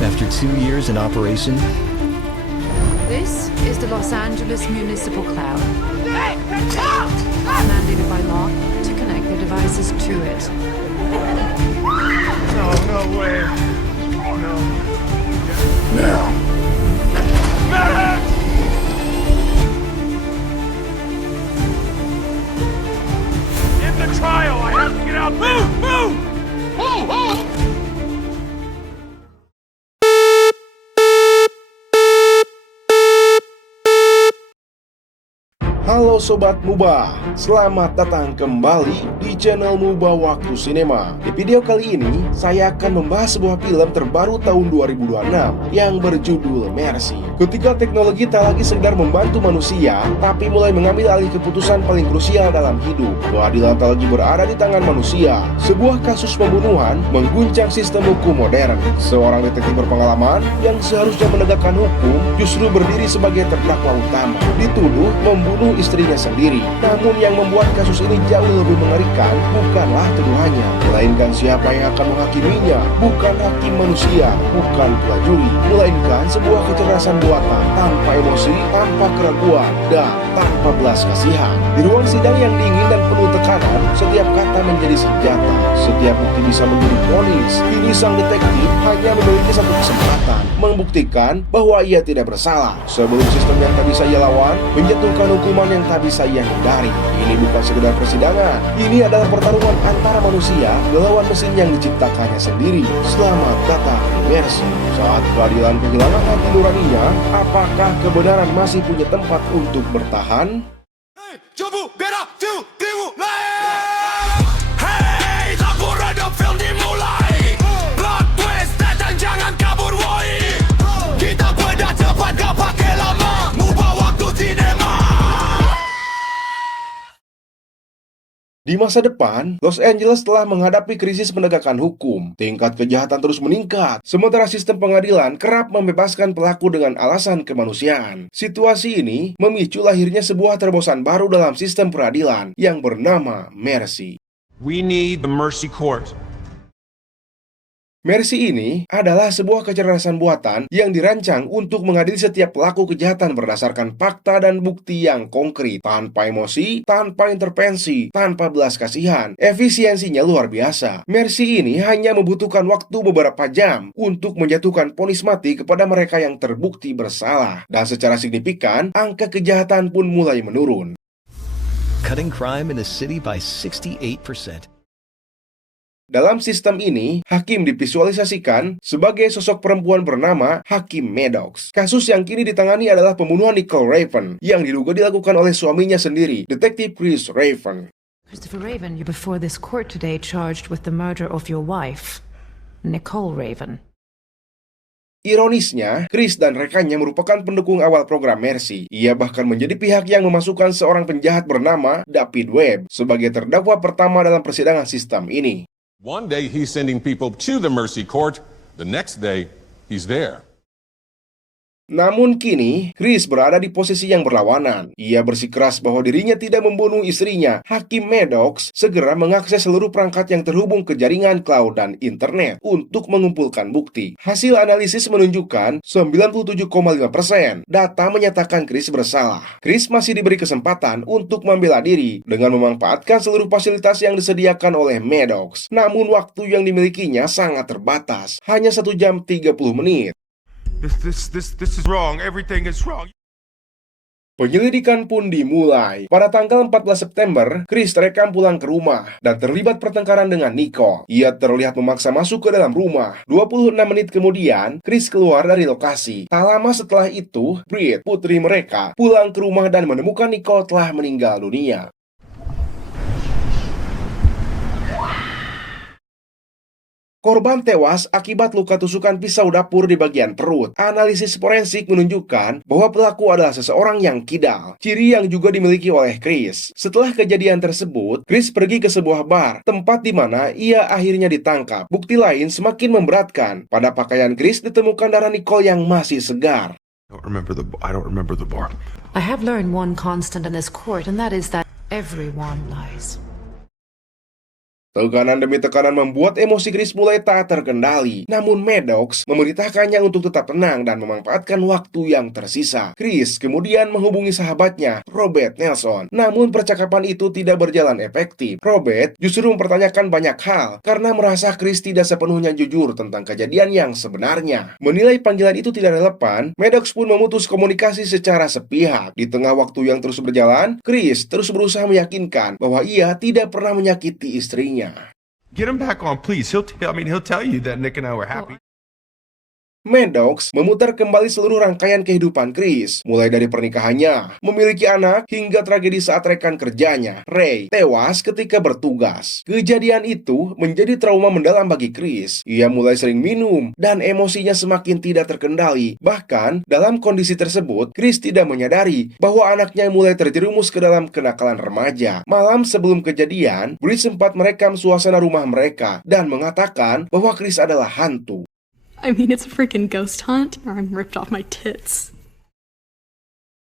After 2 years in operation, This is the Los Angeles Municipal Cloud, mandated by law to connect the devices to it. No way. No. now, In the trial, I have to get out there. Move! Halo Sobat Muba, selamat datang kembali di channel Muba Waktu Sinema. Di video kali ini, saya akan membahas sebuah film terbaru tahun 2026 yang berjudul Mercy. Ketika teknologi tak lagi sekedar membantu manusia, tapi mulai mengambil alih keputusan paling krusial dalam hidup. Keadilan tak lagi berada di tangan manusia. Sebuah kasus pembunuhan mengguncang sistem hukum modern. Seorang detektif berpengalaman yang seharusnya menegakkan hukum justru berdiri sebagai terdakwa utama, dituduh membunuh istrinya sendiri. Namun yang membuat kasus ini jauh lebih mengerikan bukanlah tuduhannya, melainkan siapa yang akan menghakiminya. Bukan hakim manusia, bukan pula juri, melainkan sebuah kecerdasan buatan tanpa emosi, tanpa keraguan, dan tanpa belas kasihan. Di ruang sidang yang dingin dan penuh tekanan, setiap kata menjadi senjata, setiap bukti bisa menjadi vonis. Kini sang detektif hanya memiliki satu kesempatan, membuktikan bahwa ia tidak bersalah sebelum sistem yang tak bisa ia lawan menjatuhkan hukuman yang tak bisa ia hindari. Ini bukan sekedar persidangan, ini adalah pertarungan antara manusia melawan mesin yang diciptakannya sendiri. Selamat datang di Mercy. Saat keadilan kehilangan hati nuraninya, apakah kebenaran masih punya tempat untuk bertahan? Coba beda tuh dimulai. Hey, laporan film dimulai. Plot twist datang, jangan kabur woi. Kita bedah cepat, gak pakai lama. Mubah waktu sinema. Di masa depan, Los Angeles telah menghadapi krisis penegakan hukum. Tingkat kejahatan terus meningkat, sementara sistem pengadilan kerap membebaskan pelaku dengan alasan kemanusiaan. Situasi ini memicu lahirnya sebuah terobosan baru dalam sistem peradilan yang bernama Mercy. We need the Mercy Court. Mercy ini adalah sebuah kecerdasan buatan yang dirancang untuk mengadili setiap pelaku kejahatan berdasarkan fakta dan bukti yang konkret, tanpa emosi, tanpa intervensi, tanpa belas kasihan. Efisiensinya luar biasa. Mercy ini hanya membutuhkan waktu beberapa jam untuk menjatuhkan vonis mati kepada mereka yang terbukti bersalah. Dan secara signifikan, angka kejahatan pun mulai menurun. cutting crime in the city by 68%. Dalam sistem ini, hakim divisualisasikan sebagai sosok perempuan bernama Hakim Maddox. Kasus yang kini ditangani adalah pembunuhan Nicole Raven yang diduga dilakukan oleh suaminya sendiri, Detektif Chris Raven. Christopher Raven, you're before this court today charged with the murder of your wife, Nicole Raven. Ironisnya, Chris dan rekannya merupakan pendukung awal program Mercy. Ia bahkan menjadi pihak yang memasukkan seorang penjahat bernama David Webb sebagai terdakwa pertama dalam persidangan sistem ini. One day he's sending people to the Mercy Court, the next day he's there. Namun kini, Chris berada di posisi yang berlawanan. Ia bersikeras bahwa dirinya tidak membunuh istrinya. Hakim Maddox segera mengakses seluruh perangkat yang terhubung ke jaringan cloud dan internet untuk mengumpulkan bukti. Hasil analisis menunjukkan 97,5% data menyatakan Chris bersalah. Chris masih diberi kesempatan untuk membela diri dengan memanfaatkan seluruh fasilitas yang disediakan oleh Maddox. Namun waktu yang dimilikinya sangat terbatas, hanya 1 jam 30 menit. This is wrong. Everything is wrong. Penyelidikan pun dimulai. Pada tanggal 14 September, Chris terekam pulang ke rumah dan terlibat pertengkaran dengan Nicole. Ia terlihat memaksa masuk ke dalam rumah. 26 menit kemudian, Chris keluar dari lokasi. Tak lama setelah itu, Britt, putri mereka, pulang ke rumah dan menemukan Nicole telah meninggal dunia. Korban tewas akibat luka tusukan pisau dapur di bagian perut. Analisis forensik menunjukkan bahwa pelaku adalah seseorang yang kidal, ciri yang juga dimiliki oleh Chris. Setelah kejadian tersebut, Chris pergi ke sebuah bar, tempat di mana ia akhirnya ditangkap. Bukti lain semakin memberatkan. Pada pakaian Chris ditemukan darah Nicole yang masih segar. I don't remember the bar. I have learned one constant in this court, and that is that everyone lies. Tekanan demi tekanan membuat emosi Chris mulai tak terkendali. Namun Maddox memerintahkannya untuk tetap tenang dan memanfaatkan waktu yang tersisa. Chris kemudian menghubungi sahabatnya, Robert Nelson. Namun percakapan itu tidak berjalan efektif. Robert justru mempertanyakan banyak hal karena merasa Chris tidak sepenuhnya jujur tentang kejadian yang sebenarnya. Menilai panggilan itu tidak relevan, Maddox pun memutus komunikasi secara sepihak. Di tengah waktu yang terus berjalan, Chris terus berusaha meyakinkan bahwa ia tidak pernah menyakiti istrinya. Get him back on, please. He'll tell you that Nick and I were happy. Maddox memutar kembali seluruh rangkaian kehidupan Chris, mulai dari pernikahannya, memiliki anak, hingga tragedi saat rekan kerjanya, Ray, tewas ketika bertugas. Kejadian itu menjadi trauma mendalam bagi Chris. Ia mulai sering minum, dan emosinya semakin tidak terkendali. Bahkan, dalam kondisi tersebut, Chris tidak menyadari bahwa anaknya mulai terjerumus ke dalam kenakalan remaja. Malam sebelum kejadian, Bruce sempat merekam suasana rumah mereka, dan mengatakan bahwa Chris adalah hantu. I mean, it's a freaking ghost hunt, or I'm ripped off my tits.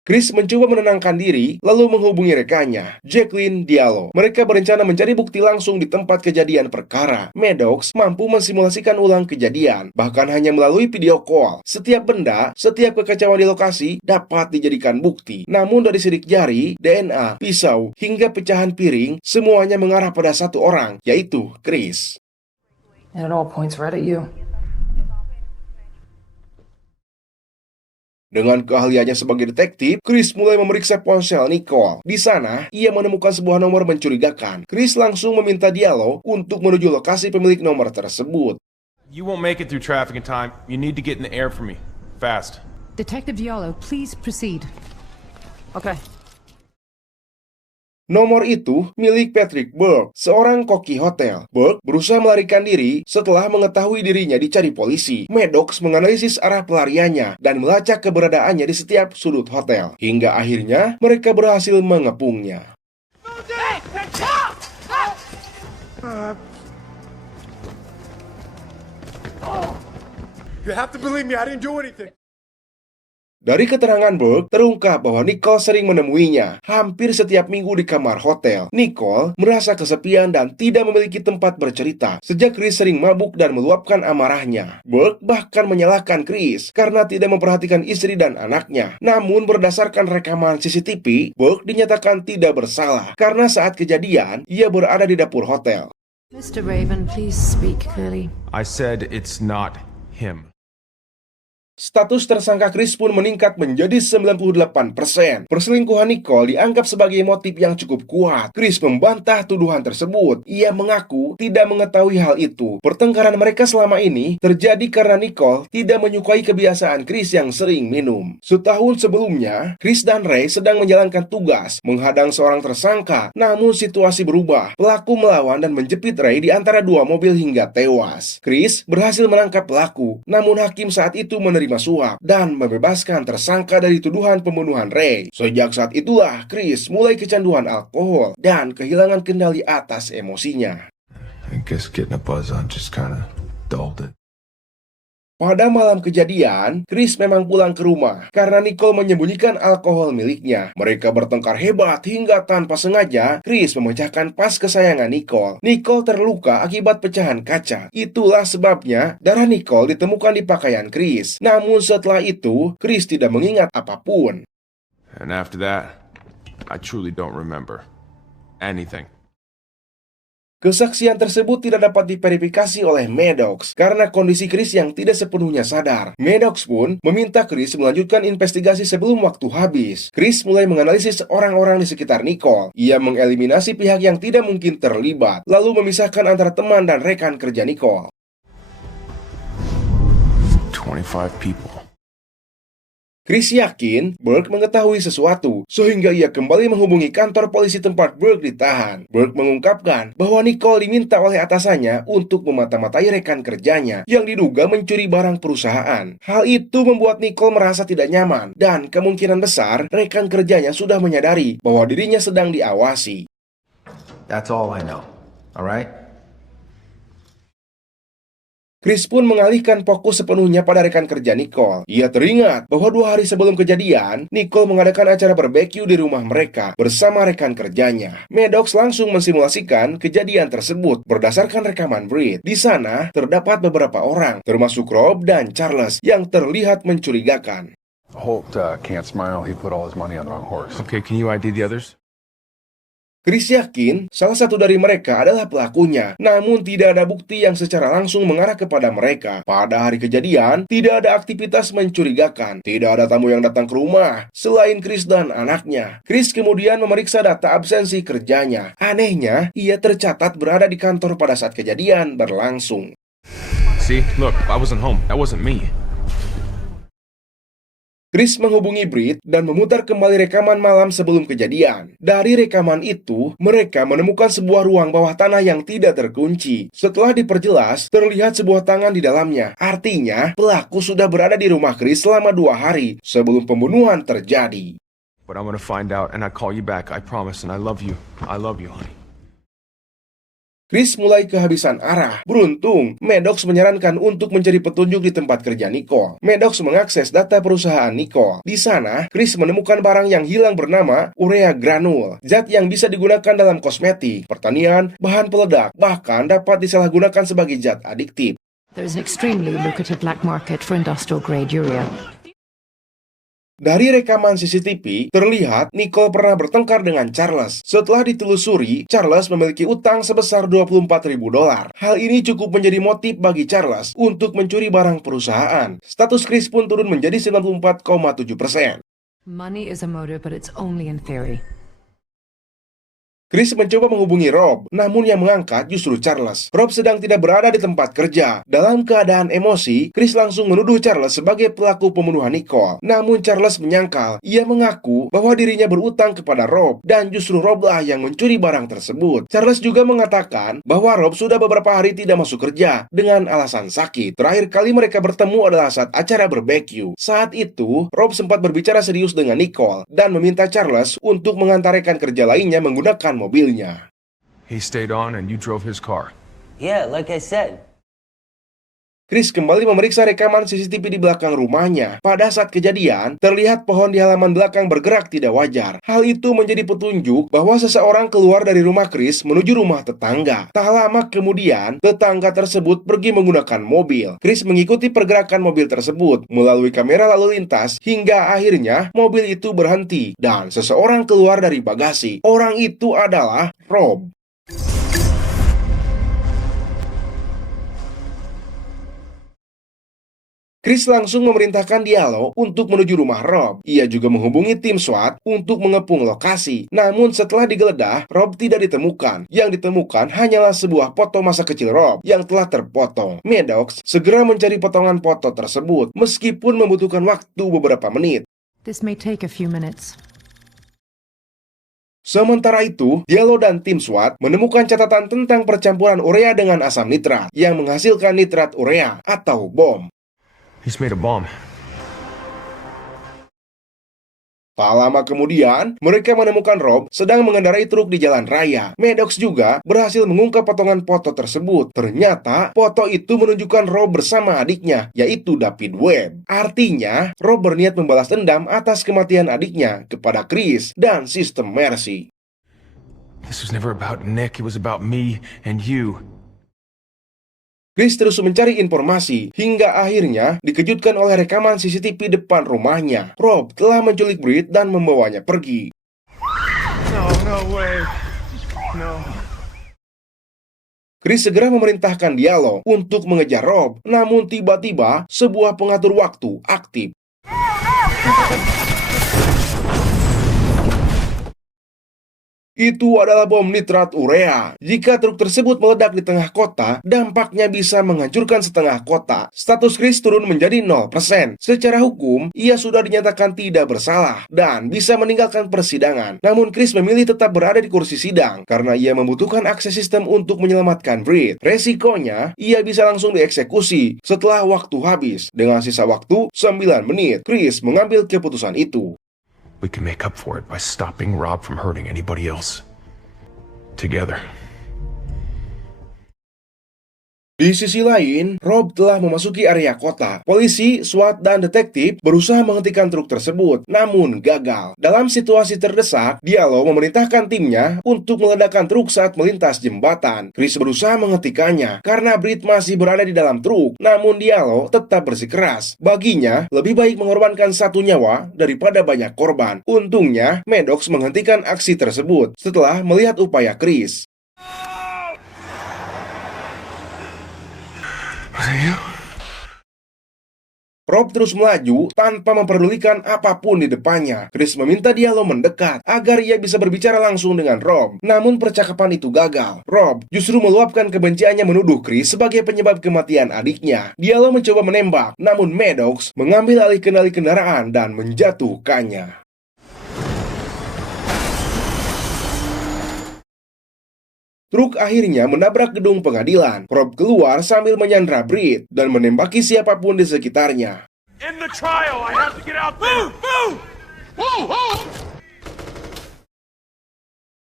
Chris mencoba menenangkan diri, lalu menghubungi rekannya, Jacqueline Diallo. Mereka berencana mencari bukti langsung di tempat kejadian perkara. Maddox mampu mensimulasikan ulang kejadian, bahkan hanya melalui video call. Setiap benda, setiap kekacauan di lokasi dapat dijadikan bukti. Namun dari sidik jari, DNA, pisau, hingga pecahan piring, semuanya mengarah pada satu orang, yaitu Chris. And it all points right at you. Dengan keahliannya sebagai detektif, Chris mulai memeriksa ponsel Nicole. Di sana, ia menemukan sebuah nomor mencurigakan. Chris langsung meminta Diallo untuk menuju lokasi pemilik nomor tersebut. You won't make it through traffic in time. You need to get in the air for me. Fast. Detective Diallo, please proceed. Okay. Nomor itu milik Patrick Burke, seorang koki hotel. Burke berusaha melarikan diri setelah mengetahui dirinya dicari polisi. Maddox menganalisis arah pelariannya dan melacak keberadaannya di setiap sudut hotel. Hingga akhirnya mereka berhasil mengepungnya. You have to believe me, I didn't do anything. Dari keterangan Burke, terungkap bahwa Nicole sering menemuinya hampir setiap minggu di kamar hotel. Nicole merasa kesepian dan tidak memiliki tempat bercerita sejak Chris sering mabuk dan meluapkan amarahnya. Burke bahkan menyalahkan Chris karena tidak memperhatikan istri dan anaknya. Namun berdasarkan rekaman CCTV, Burke dinyatakan tidak bersalah karena saat kejadian, ia berada di dapur hotel. Mr. Raven, please speak clearly. I said it's not him. Status tersangka Chris pun meningkat menjadi 98%. Perselingkuhan Nicole dianggap sebagai motif yang cukup kuat. Chris membantah tuduhan tersebut. Ia mengaku tidak mengetahui hal itu. Pertengkaran mereka selama ini terjadi karena Nicole tidak menyukai kebiasaan Chris yang sering minum. Setahun sebelumnya, Chris dan Ray sedang menjalankan tugas menghadang seorang tersangka. Namun situasi berubah. Pelaku melawan dan menjepit Ray di antara dua mobil hingga tewas. Chris berhasil menangkap pelaku. Namun hakim saat itu menerima suap dan membebaskan tersangka dari tuduhan pembunuhan Ray. Sejak saat itulah Chris mulai kecanduan alkohol dan kehilangan kendali atas emosinya. I guess getting a buzz on just kinda dulled it. Pada malam kejadian, Chris memang pulang ke rumah karena Nicole menyembunyikan alkohol miliknya. Mereka bertengkar hebat hingga tanpa sengaja, Chris memecahkan pas kesayangan Nicole. Nicole terluka akibat pecahan kaca. Itulah sebabnya darah Nicole ditemukan di pakaian Chris. Namun setelah itu, Chris tidak mengingat apapun. And after that, I truly don't remember anything. Kesaksian tersebut tidak dapat diverifikasi oleh Maddox karena kondisi Chris yang tidak sepenuhnya sadar. Maddox pun meminta Chris melanjutkan investigasi sebelum waktu habis. Chris mulai menganalisis orang-orang di sekitar Nicole. Ia mengeliminasi pihak yang tidak mungkin terlibat, lalu memisahkan antara teman dan rekan kerja Nicole. 25 people. Chris yakin Burke mengetahui sesuatu, sehingga ia kembali menghubungi kantor polisi tempat Burke ditahan. Burke mengungkapkan bahwa Nicole diminta oleh atasannya untuk memata-matai rekan kerjanya yang diduga mencuri barang perusahaan. Hal itu membuat Nicole merasa tidak nyaman, dan kemungkinan besar rekan kerjanya sudah menyadari bahwa dirinya sedang diawasi. That's all I know, all right? Chris pun mengalihkan fokus sepenuhnya pada rekan kerja Nicole. Ia teringat bahwa 2 hari sebelum kejadian, Nicole mengadakan acara barbecue di rumah mereka bersama rekan kerjanya. Maddox langsung mensimulasikan kejadian tersebut berdasarkan rekaman Britt. Di sana terdapat beberapa orang, termasuk Rob dan Charles, yang terlihat mencurigakan. Holt can't smile. He put all his money on the wrong horse. Okay, can you ID the others? Chris yakin salah satu dari mereka adalah pelakunya, namun tidak ada bukti yang secara langsung mengarah kepada mereka. Pada hari kejadian, tidak ada aktivitas mencurigakan, tidak ada tamu yang datang ke rumah, selain Chris dan anaknya. Chris kemudian memeriksa data absensi kerjanya. Anehnya, ia tercatat berada di kantor pada saat kejadian berlangsung. See, look, I wasn't home. That wasn't me. Chris menghubungi Britt dan memutar kembali rekaman malam sebelum kejadian. Dari rekaman itu, mereka menemukan sebuah ruang bawah tanah yang tidak terkunci. Setelah diperjelas, terlihat sebuah tangan di dalamnya. Artinya, pelaku sudah berada di rumah Chris selama 2 hari sebelum pembunuhan terjadi. But I'm gonna find out and I call you back, I promise, and I love you. I love you, honey. Chris mulai kehabisan arah. Beruntung, Maddox menyarankan untuk mencari petunjuk di tempat kerja Nicole. Maddox mengakses data perusahaan Nicole. Di sana, Chris menemukan barang yang hilang bernama urea granul, zat yang bisa digunakan dalam kosmetik, pertanian, bahan peledak, bahkan dapat disalahgunakan sebagai zat adiktif. There is an extremely lucrative black market for industrial grade urea. Dari rekaman CCTV, terlihat Nicole pernah bertengkar dengan Charles. Setelah ditelusuri, Charles memiliki utang sebesar $24.000. Hal ini cukup menjadi motif bagi Charles untuk mencuri barang perusahaan. Status Chris pun turun menjadi 94,7%. Money is a motive, but it's only in theory. Chris mencoba menghubungi Rob, namun yang mengangkat justru Charles. Rob sedang tidak berada di tempat kerja. Dalam keadaan emosi, Chris langsung menuduh Charles sebagai pelaku pembunuhan Nicole. Namun Charles menyangkal. Ia mengaku bahwa dirinya berutang kepada Rob, dan justru Rob lah yang mencuri barang tersebut. Charles juga mengatakan bahwa Rob sudah beberapa hari tidak masuk kerja dengan alasan sakit. Terakhir kali mereka bertemu adalah saat acara barbecue. Saat itu, Rob sempat berbicara serius dengan Nicole dan meminta Charles untuk mengantarkan kerja lainnya menggunakan mobilnya. He stayed on and you drove his car. Yeah, like I said. Chris kembali memeriksa rekaman CCTV di belakang rumahnya. Pada saat kejadian, terlihat pohon di halaman belakang bergerak tidak wajar. Hal itu menjadi petunjuk bahwa seseorang keluar dari rumah Chris menuju rumah tetangga. Tak lama kemudian, tetangga tersebut pergi menggunakan mobil. Chris mengikuti pergerakan mobil tersebut melalui kamera lalu lintas hingga akhirnya mobil itu berhenti dan seseorang keluar dari bagasi. Orang itu adalah Rob. Chris langsung memerintahkan Diallo untuk menuju rumah Rob. Ia juga menghubungi tim SWAT untuk mengepung lokasi. Namun setelah digeledah, Rob tidak ditemukan. Yang ditemukan hanyalah sebuah foto masa kecil Rob yang telah terpotong. Maddox segera mencari potongan foto tersebut, meskipun membutuhkan waktu beberapa menit. This may take a few minutes. Sementara itu, Diallo dan tim SWAT menemukan catatan tentang percampuran urea dengan asam nitrat yang menghasilkan nitrat urea atau bom. He's made a bomb. Tak lama kemudian, mereka menemukan Rob sedang mengendarai truk di jalan raya. Maddox juga berhasil mengungkap potongan foto tersebut. Ternyata, foto itu menunjukkan Rob bersama adiknya, yaitu David Webb. Artinya, Rob berniat membalas dendam atas kematian adiknya kepada Chris dan sistem Mercy. This was never about Nick, it was about me and you. Chris terus mencari informasi, hingga akhirnya dikejutkan oleh rekaman CCTV depan rumahnya. Rob telah menculik Britt dan membawanya pergi. No way. No. Chris segera memerintahkan Diallo untuk mengejar Rob, namun tiba-tiba sebuah pengatur waktu aktif. Itu adalah bom nitrat urea. Jika truk tersebut meledak di tengah kota, dampaknya bisa menghancurkan setengah kota. Status Chris turun menjadi 0%. Secara hukum, ia sudah dinyatakan tidak bersalah dan bisa meninggalkan persidangan. Namun Chris memilih tetap berada di kursi sidang karena ia membutuhkan akses sistem untuk menyelamatkan Britt. Resikonya, ia bisa langsung dieksekusi setelah waktu habis. Dengan sisa waktu 9 menit, Chris mengambil keputusan itu. We can make up for it by stopping Rob from hurting anybody else. Together. Di sisi lain, Rob telah memasuki area kota. Polisi, SWAT, dan detektif berusaha menghentikan truk tersebut, namun gagal. Dalam situasi terdesak, Diallo memerintahkan timnya untuk meledakkan truk saat melintas jembatan. Chris berusaha menghentikannya karena Britt masih berada di dalam truk, namun Diallo tetap bersikeras. Baginya, lebih baik mengorbankan satu nyawa daripada banyak korban. Untungnya, Maddox menghentikan aksi tersebut setelah melihat upaya Chris. Rob terus melaju tanpa memperdulikan apapun di depannya. Chris meminta Diallo mendekat agar ia bisa berbicara langsung dengan Rob. Namun percakapan itu gagal. Rob justru meluapkan kebenciannya menuduh Chris sebagai penyebab kematian adiknya. Diallo mencoba menembak, namun Maddox mengambil alih kendali kendaraan dan menjatuhkannya. Truk akhirnya menabrak gedung pengadilan. Rob keluar sambil menyandra Britt dan menembaki siapapun di sekitarnya. In the trial, I have to get out there. Move!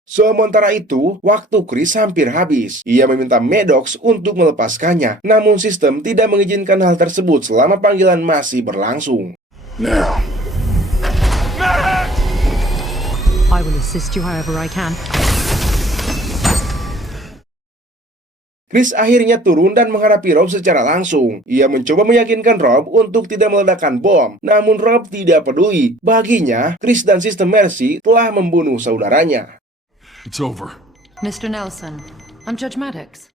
Sementara itu, waktu Chris hampir habis. Ia meminta Maddox untuk melepaskannya, namun sistem tidak mengizinkan hal tersebut selama panggilan masih berlangsung. Now. I will assist you however I can. Chris akhirnya turun dan menghadapi Rob secara langsung. Ia mencoba meyakinkan Rob untuk tidak meledakkan bom, namun Rob tidak peduli. Baginya, Chris dan Sistem Mercy telah membunuh saudaranya. It's over. Mr. Nelson, I'm Judge Maddox.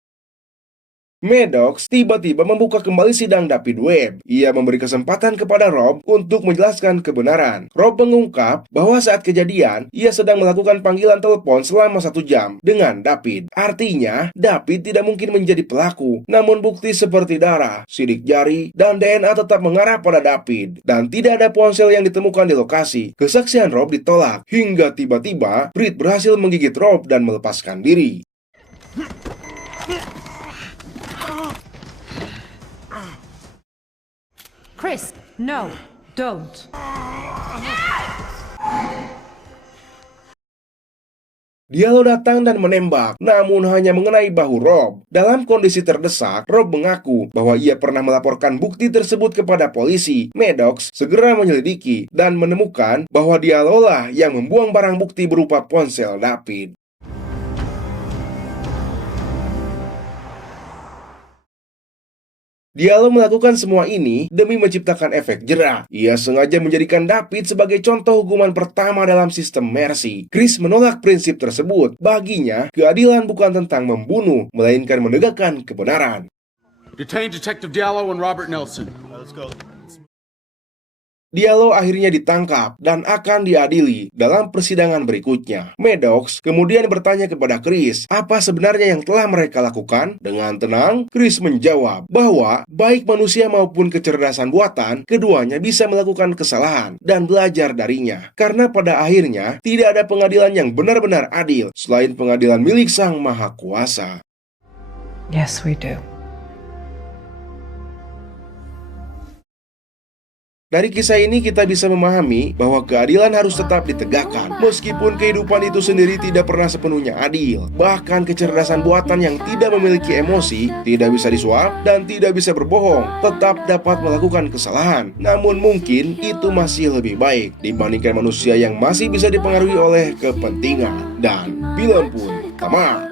Maddox tiba-tiba membuka kembali sidang David Webb. Ia memberi kesempatan kepada Rob untuk menjelaskan kebenaran. Rob mengungkap bahwa saat kejadian, ia sedang melakukan panggilan telepon selama 1 jam dengan David. Artinya, David tidak mungkin menjadi pelaku. Namun bukti seperti darah, sidik jari, dan DNA tetap mengarah pada David. Dan tidak ada ponsel yang ditemukan di lokasi. Kesaksian Rob ditolak, hingga tiba-tiba Britt berhasil menggigit Rob dan melepaskan diri. Chris, no, don't. Diallo datang dan menembak, namun hanya mengenai bahu Rob. Dalam kondisi terdesak, Rob mengaku bahwa ia pernah melaporkan bukti tersebut kepada polisi. Maddox segera menyelidiki dan menemukan bahwa Diallo lah yang membuang barang bukti berupa ponsel David. Diallo melakukan semua ini demi menciptakan efek jera. Ia sengaja menjadikan David sebagai contoh hukuman pertama dalam sistem Mercy. Chris menolak prinsip tersebut. Baginya, keadilan bukan tentang membunuh, melainkan menegakkan kebenaran. Detain Detective Diallo and Robert Nelson. Let's go. Diallo akhirnya ditangkap dan akan diadili dalam persidangan berikutnya. Maddox kemudian bertanya kepada Chris apa sebenarnya yang telah mereka lakukan. Dengan tenang, Chris menjawab bahwa baik manusia maupun kecerdasan buatan, keduanya bisa melakukan kesalahan dan belajar darinya. Karena pada akhirnya tidak ada pengadilan yang benar-benar adil selain pengadilan milik Sang Maha Kuasa. Yes, we do. Dari kisah ini kita bisa memahami bahwa keadilan harus tetap ditegakkan. Meskipun kehidupan itu sendiri tidak pernah sepenuhnya adil. Bahkan kecerdasan buatan yang tidak memiliki emosi, tidak bisa disuap, dan tidak bisa berbohong, tetap dapat melakukan kesalahan. Namun mungkin itu masih lebih baik dibandingkan manusia yang masih bisa dipengaruhi oleh kepentingan. Dan film pun tamat.